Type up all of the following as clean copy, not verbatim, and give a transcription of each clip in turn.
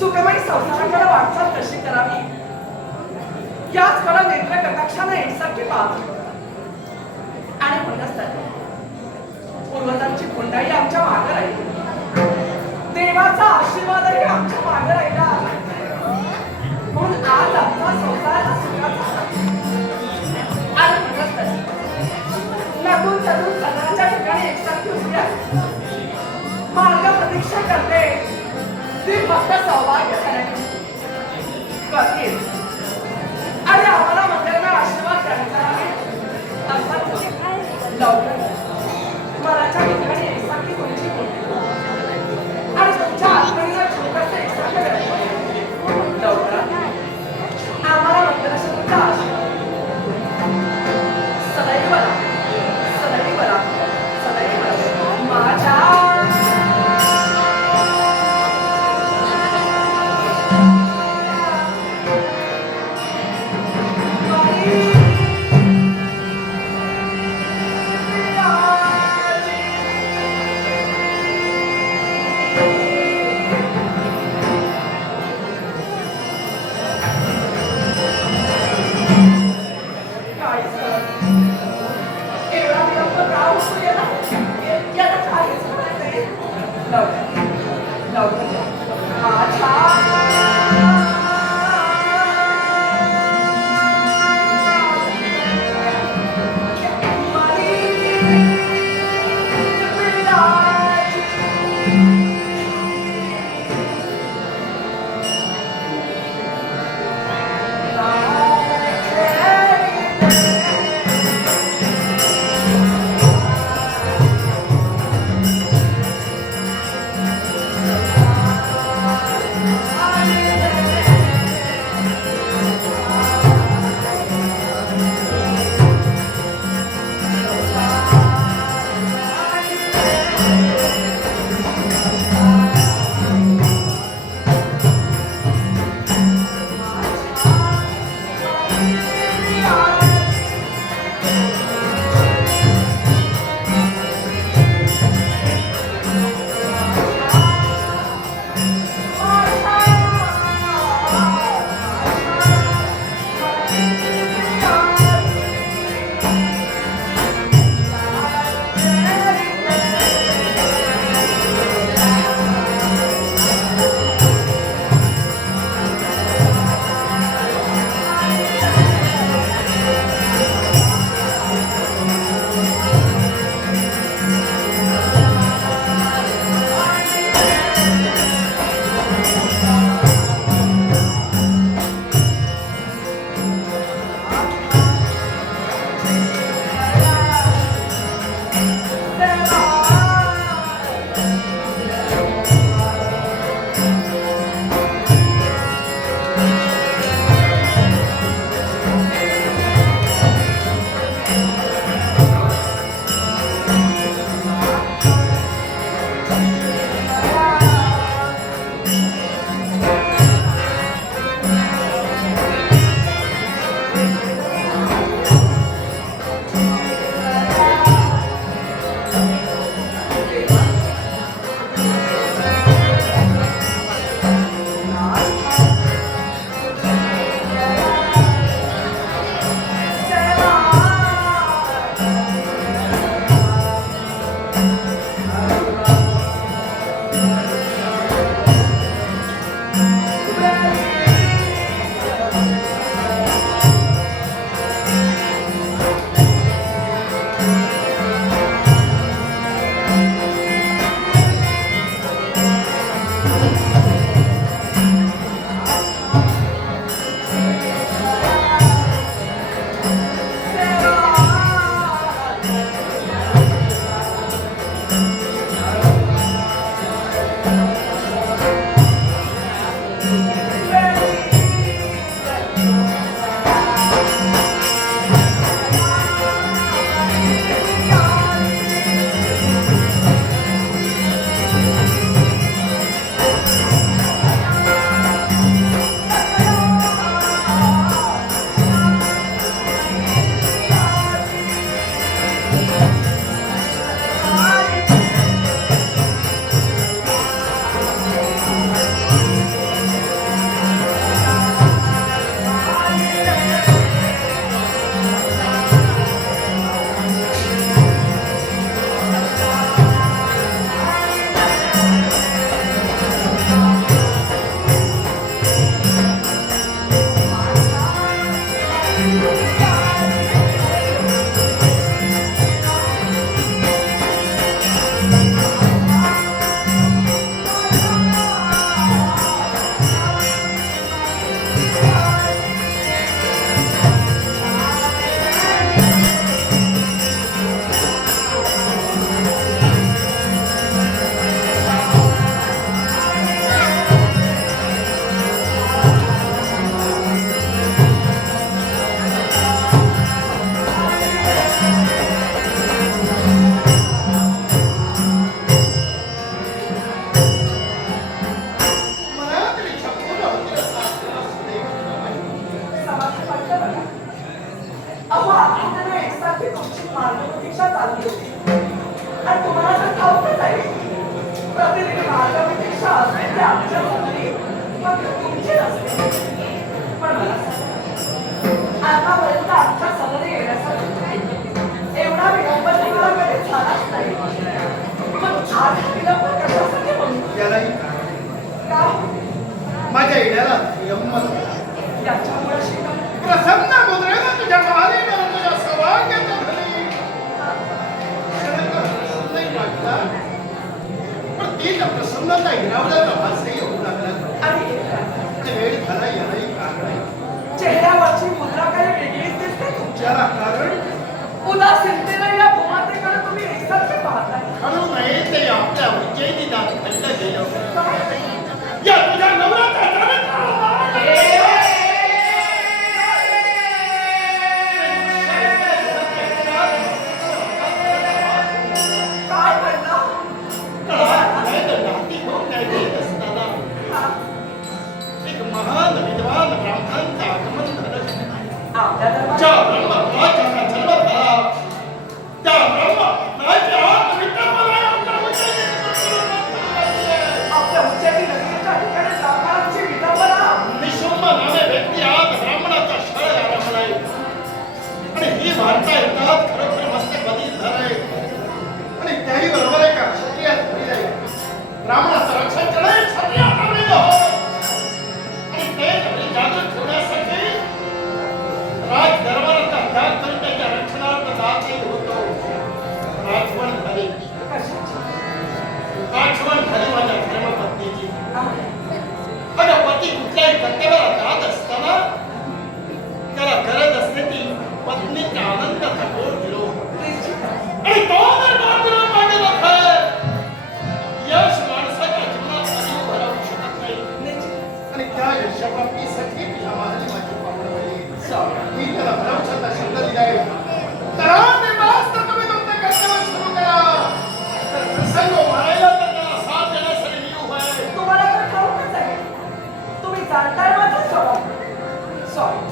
सुखमय संसाराकडे वाटचाल कशी करावी याच कडे नेत्र कटाक्षाने एकसारखी पाहत आणि म्हणत पूर्वजांची पुंडाई आमच्या मागे राहिली, देवाचा आशीर्वादही आमच्या मागे राहिला, म्हणून आज आमचा संसार सुखाचा आणि म्हणत नटून चटून सगळ्यांच्या ठिकाणी एकसारखी उभी आहे, मार्ग प्रतीक्षा करते ती फक्त सौभाग्य करायची करतील आणि आम्हाला मंदिराला आशीर्वाद द्यायचा आहे अर्थात लवकर मनाच्या ठिकाणी एकसारखी कोणची आणि तुमच्या आत्मनिर्भर छोटंसं एकसारखं लवकर आम्हाला मंदिराशी तुमचा आशीर्वाद सदैव सदैव सदैव माझ्या समाधान वाटलं मला. अहो आपण एकसारखी तुमची मार्गप्रतीक्षा चालली होती आणि तुम्हाला तर ठाऊकच आहे प्रतिदिन मार्गप्रतीक्षा असते ते आमच्या घरी फक्त तुमची नसते. पण मला सांगा, आतापर्यंत आमच्या समोर येण्यासाठी एवढा विलंब तुम्हाला कधी झालाच नाही. मग आज विलंब कशासाठी म्हणतो? यालाही का माझ्या येण्याला यमत याच्यामुळे शिका प्रसन्न मुद्रेनं तुझ्या महालीने तुझ्या सौभाग्याच्या घरी नाही वाटला, पण ती प्रसन्नता हिरावल्याचा भासही होऊ लागला आणि आणि वेळ झाला यालाही कारण आहे. चेहऱ्यावरची मुद्रा काही वेगळीच दिसते तुमच्या. ज्याला कारण उदासीनतेने या भूमातेकडे तुम्ही एकसारखे पाहताय. म्हणून नाही ते आपल्या उज्जैनीला खंड गेलं. काय? या तुझ्या नवराचा काय म्हणला? एक महान विद्वान ब्राह्मणांचं आगमन झालं. आपल्या दरबारात ज्या ब्रह्मराजाचा जन्म झाला त्या ब्रह्मराजाच्या विठ्ठलपणाला आपल्या आपल्या उच्चारी नगरीच्या ठिकाणी ब्राह्मणांची विडंबना. निशुंभ नामे व्यक्ती आज ब्राह्मणाचा शळ आरंभलाय आणि ही वार्ता येतात खरोखर मस्त बदीत झालाय. आणि त्याही बरोबर एका क्षत्रियात घडली आहे. ब्राह्मणाचं रक्षण करणे क्षत्रियाचा वेद हो. आणि ते घरी जागृत ठेवण्यासाठी राज दरबाराचा त्याग करून त्याच्या रक्षणार्थ जातही होतो. राजवण झाली कशाची? आठवण झाली माझ्या धर्मपत्नीची. हा? अगं पती कुठल्याही कर्तव्याला जात असताना त्याला गरज असते ती पत्नीच्या आनंदाचा गोड दिलो निश्चित आहे. आणि तो जर बाजूला मांडला तर यश माणसाच्या जीवनात कधी भरवू शकत नाही. निश्चित. आणि त्या यशप्राप्तीसाठी तुझ्या महाली माझी पावलं वळली. सॉरी. मी त्याला भरवशाचा शब्द दिलाय. तराने मस्त तुम्ही तुमचे कर्तव्य सुरू करा. तर प्रसंग मारायला तर त्याला साथ देण्यासाठी मी उभा आहे. तुम्हाला तर ठाऊकच आहे. तुम्ही जाणताय माझा स्वभाव. सॉरी.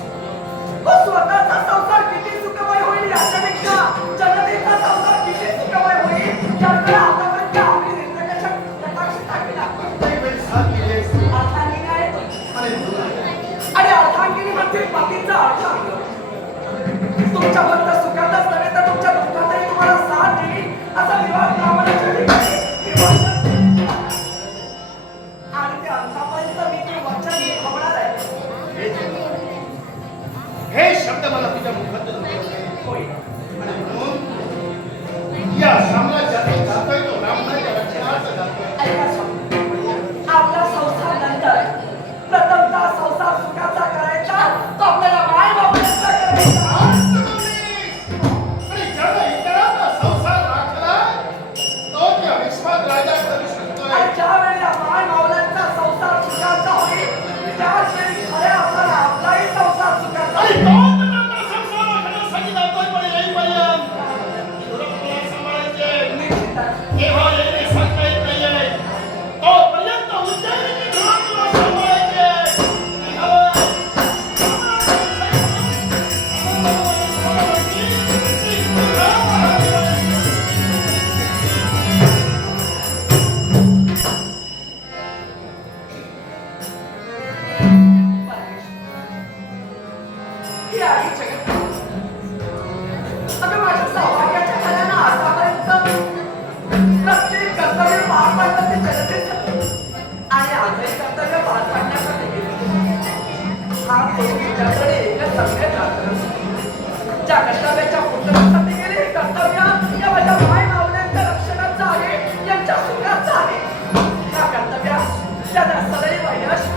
हो, स्वतःचा संसार किती सुखमय होईल याच्यापेक्षा जनतेचा संसार किती सुखमय होईल याकडे आतापर्यंत आपली निर्णयाच्या कटाक्षी टाकली आपण. काही वेळ साथ दिली आहेस. अर्थांगिनी आहे तुमची. आणि तुला आणि अर्धांगिनी म्हणजे पतीचा अर्धांग. तुमच्या फक्त सुखातच नव्हे तर तुमच्या दुःखातही तुम्हाला साथ देईल असा विवाह ब्राह्मणाच्या ठिकाणी विवाह. आणि ते अंतापर्यंत मी ते वचन निभावणार आहे. हे शब्द मला तुझ्या मुखातून मिळाले. होय. आणि म्हणून या साम्राज्यात जातोय तो ब्राह्मणाच्या रक्षणार्थ जातोय. ऐका स्वामी, आपला संसार नंतर प्रथमतः संसार सुखाचा करायचा तो आपल्याला माय बापाचा करायचा. आणि ज्याला इतरांचा संसार राखला तो त्या विश्वात राजा करू शकतोय. आणि ज्या वेळेला माय मावल्यांचा संसार सुखाचा होईल त्याच वेळी खऱ्या अर्थाने आपलाही संसार सुखाचा आणि होईल. तो तर आपला संसार राखण्यासाठी जातोय. पण येईपर्यंत तुला सांभाळायचे.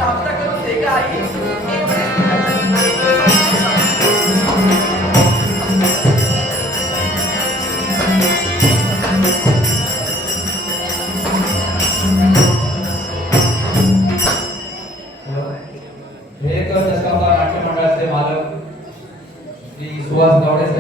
प्राप्त करून दे ग आई एवढेच तुझ्यासाठी. हे एक दशकांचा नाट्य मंडळाचे मालक श्री सुहास गावडे